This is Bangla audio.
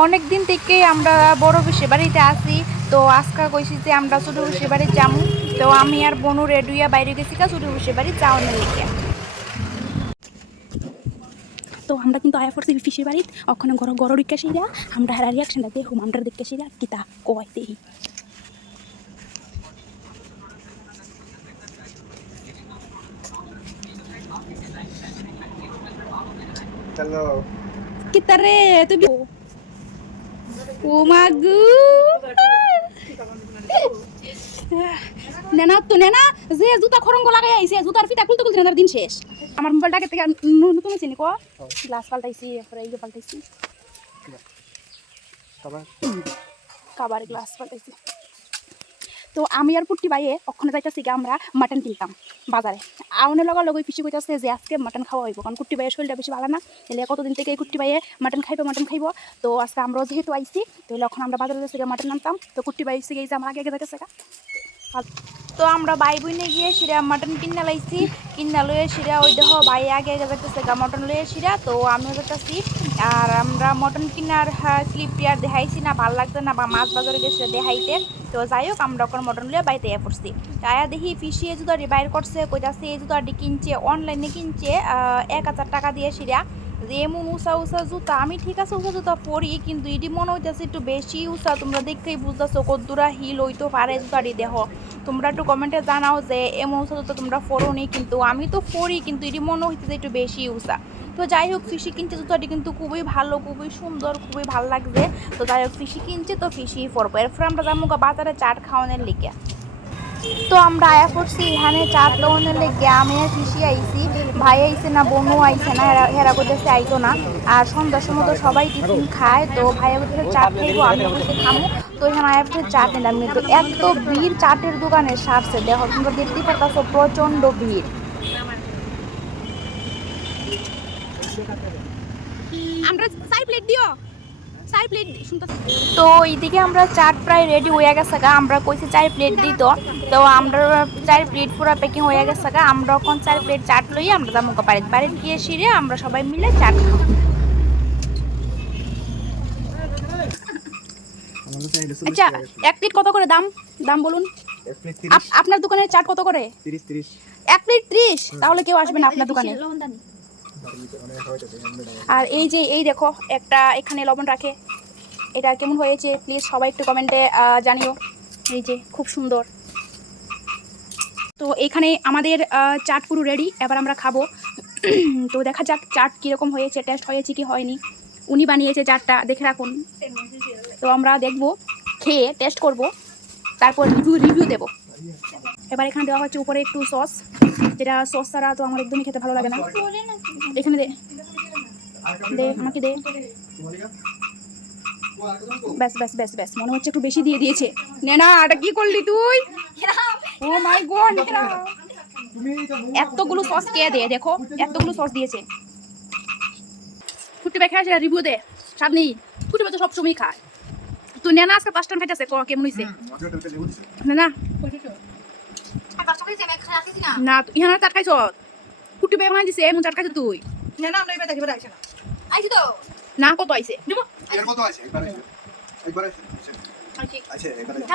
অনেক দিন থেকেই আমরা বড় বেশি বাড়িতে আসি তো আজকা কইছি যে আমরা ছোট বেশি বাড়ি যাব তো আমি আর বনু রেডুইয়া বাইরে গেছি কা ছোট বেশি বাড়ি যাওয়ানোর লিখে তো আমরা কিন্তু আয়া পড়ছি ফিসির বাড়িত। ওখানে গড় গড় দিকে সিরা আমরা হারা রিয়াকশনটা দেখুম আমরা দেখে সিরা কিতা কয় দেখি। হ্যালো কিতা রে তুই ও মাগু নেনা তো নেনা যে জুতা খরঙ্গ লাগাই আইছে জুতার ফিতা খুলতে খুলতে নেনার দিন শেষ। আমার মোবাইলটাকে থেকে নতুন চিনি কো? গ্লাস পাল্টাইছি এরপরে ইয়ে পাল্টাইছি। কাবার গ্লাস পাল্টাইছি। তো আমি আর পুট্টি বাইয়ে ওখানে যাইতেছি গিয়ে আমরা মাটন কিনতাম বাজারে। আউনের লগা লগে পিসি কইতাছে যে আজকে মাটন খাওয়া হইব, কারণ কুট্টি বাইয়ের শরীরটা বেশি ভালো না। তাহলে কতদিন থেকে এই বাইয়ে মাটন খাইবো মাটন খাইবো? তো আজকে আমরাও যেহেতু আইছি, তাহলে এখন আমরা বাজারে যাচ্ছি মাটন আনতাম। তো কুট্টি বাইয়ের এসে গেছে আমার আগে আগে যাইতেছে। তো আমরা বাই বইনে গিয়ে সিরা মাটন কিনা লাইছি। কিনা লয়ে সিরা ওই দেহ বাই আগে যাইতেছে গা মটন লয়ে সিরা তো আমিও যাইতেছি আর আমরা মটন কিনার ক্লিপটি আর দেখাইছি না, ভালো লাগছে না বা মাছ বাজারে গেছে দেখাইতে। তো যাই হোক, আমরা ওখানে মটন লিয়ে বাড়িতে এ পড়ছি। আয়া দেখি এই জুতাটি বাইর করছে, কইতাছে এই জুতাটি কিনছে অনলাইনে কিনছে এক হাজার টাকা দিয়ে সিরা এমন উষা উষা জুতা, আমি ঠিক আছে উষা জুতা পরি, কিন্তু এটি মনে হইতেছে একটু বেশি উষা তোমরা দেখেই বুঝতেছো কদ্দুরা হিল হইতো পারে জুতাটি দেহ। তোমরা একটু কমেন্টে জানাও যে এমন উষা জুতা তোমরা পরো নি কিন্তু, আমি তো পরি কিন্তু, এটি মনে হইতেছে একটু বেশি উষা তো যাই হোক ফিসি কিনছে জুতাটি কিন্তু খুবই ভালো, খুবই সুন্দর, খুবই ভালো লাগছে। তো যাই হোক ফিসি কিনছে তো ফিসি পরবো এরপর আমরা যাব বাজারে চাট খাওয়ানোর লিগে। তো আমরা আয়া করছি এখানে চাট লোনের লেগে। আমি আর পিসি আইছি, ভাই আইছে না বোনও আইছে না, হেরা করতেছে আইতো না। আর সন্ধ্যার সময় তো সবাই টিফিন খায়, তো ভাইয়া করতেছে চাট খাইবো আমি খামো। তো এখানে করতে চাট নিলাম কিন্তু এত ভিড় চাটের দোকানে সারছে। দেখো তোমরা দেখতেই পারতাছো প্রচণ্ড ভিড়। আমরা চার প্লেট দিও। চার প্লেট তো এইদিকে আমরা চার প্রায় রেডি হয়ে গেছে গা। আমরা কইছি চার প্লেট দিত। তো আমরা চার প্লেট পুরো প্যাকিং হয়ে গেছে গা। আমরা এখন চার প্লেট চাট লই আমরা যাব বাড়িতে। বাড়িতে গিয়ে সিরে আমরা সবাই মিলে চাট খাব আমাদের চাইলে আচ্ছা এক প্লেট কত করে দাম? দাম বলুন। আপনার দোকানের চাট কত করে? এক প্লেট ত্রিশ? তাহলে কেউ আসবে না আপনার দোকানে। আর এই যে এই দেখো একটা এখানে লবণ রাখে। এটা কেমন হয়েছে? প্লিজ সবাই একটু কমেন্টে জানিও। এই যে খুব সুন্দর। তো এখানে আমাদের চাট পুরো রেডি এবার আমরা খাব। তো দেখা যাক চাট কীরকম হয়েছে টেস্ট হয়েছে কি হয়নি। উনি বানিয়েছে চাটটা দেখে রাখুন। তো আমরা দেখব, খেয়ে টেস্ট করব, তারপর রিভিউ রিভিউ দেবো। এবার এখানে দেওয়া হচ্ছে উপরে একটু সস যেটা সস ছাড়া তো আমার একদমই খেতে ভালো লাগে না। এখানে দে দে, আমাকে দে। ব্যাস ব্যাস ব্যাস ব্যাস, মনে হচ্ছে একটু বেশি দিয়ে দিয়েছে। নে না এটা কি করলি তুই? ও মাই গড এতগুলো সস কে দে দেখো, এতগুলো সস দিয়েছে। ফুটি বেখে আছে রিভিউ দে। স্বাদ নেই। ফুটি তো সবসময় খায়। তুই নে না আজকে পাঁচটা খাইতেছে ক কেমন হয়েছে না না। না না তুই ইহানা চাট খাইছ? কুটি বেগ বানাই দিছে এমন চাট খাইছ তুই? না না আমরা এবার দেখিবার আইছে না। আইছি তো? না কত আইছে? এর কত আইছে? একবার আইছে। একবার আইছে। আইছে। আছে একবার আছে